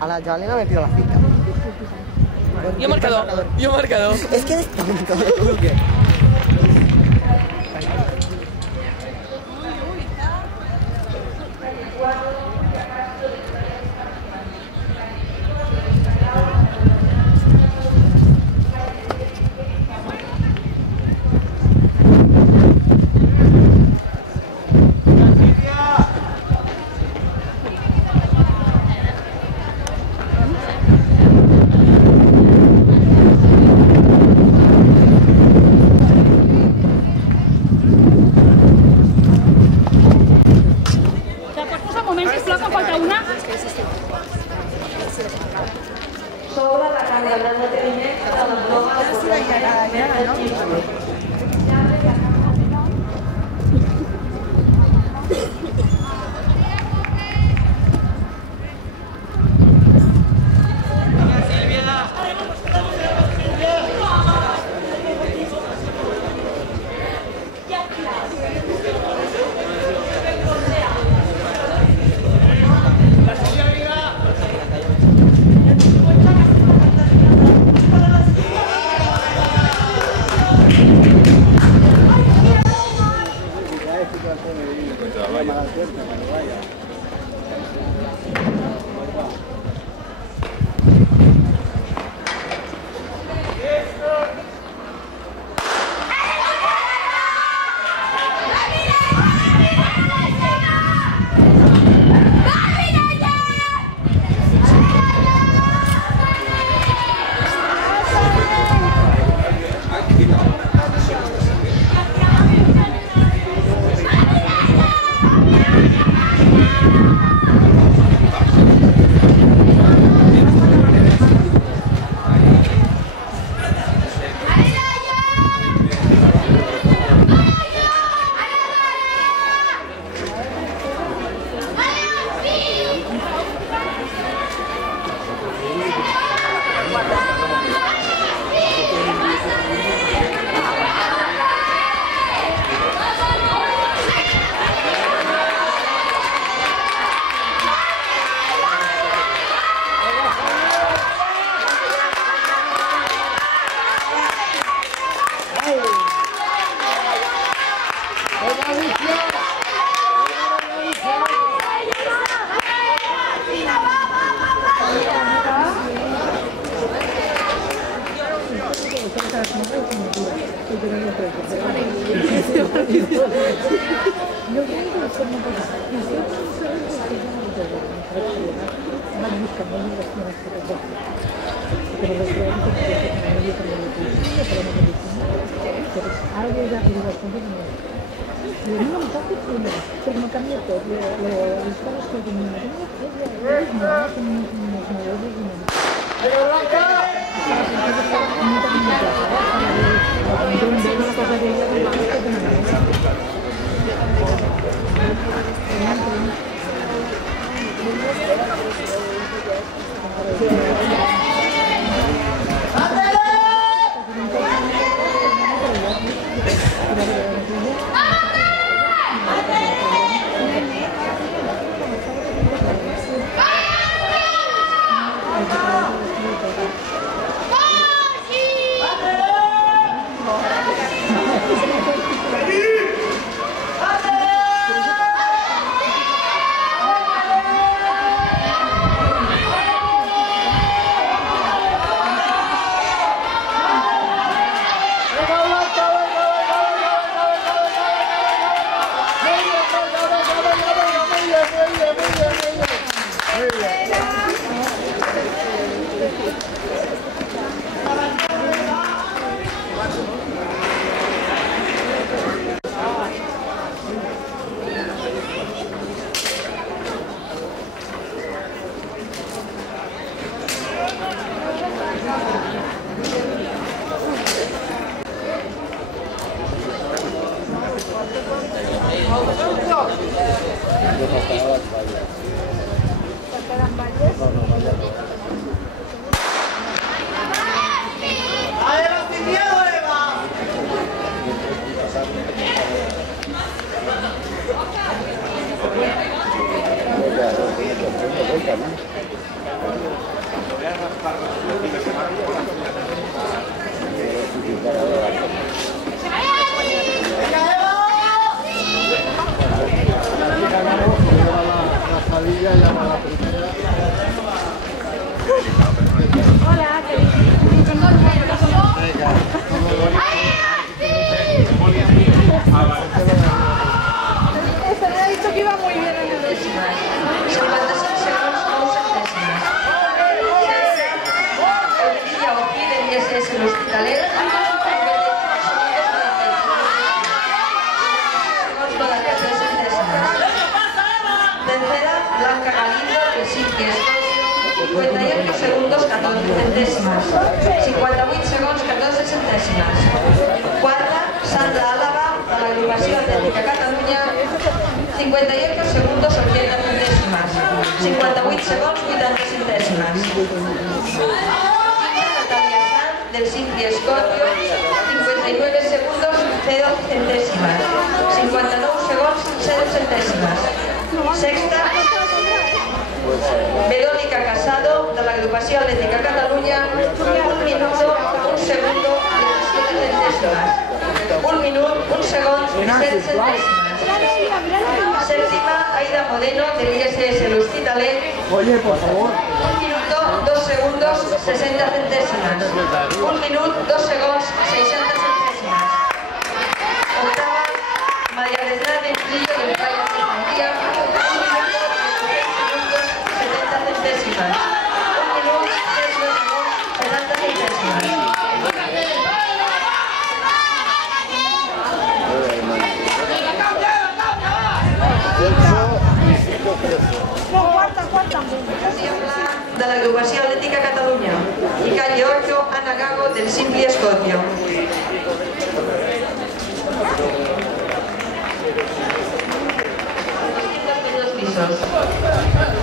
A la Joalina me pido la cita. Yo he marcado. Es que eres tonto. Sobre la cambra de manteniment de la broma de Blanca Galindo, que sí que és 58 segundos 14 centèsimes. 58 segons 14 centèsimes. Quarta, Sandra Álava, de l'agrupació Atlètica Catalunya, 58 segundos 80 centèsimes. 58 segons 80 centèsimes. Natalia Sanz, del Simpli Scorpio, 59 segundos 0 centèsimes. 59 segons 0 centèsimes. Sexta, Verónica Casado, de l'agrupació Atlètica Catalunya, 1 minut, 1 segundo, 17 centèsimes. 1 minut, 1 segon, 17 centèsimes. Sèptima, Aida Modeno, del ISS L'Hospitalet, 1 minuto, 2 segundos, 60 centèsimes. 1 minut, 2 segons, 60 centèsimes. Octava, María del Carmen Trillo, del Playa de Sandía, 1 minuto, 3 segundos, 70 centèsimes. 1 minut, 3 segons, 70 centèsimes. De l'agrupació Atlètica Catalunya, i calle 8, Ana Gago, del Simpli Scorpio. Dos pisos.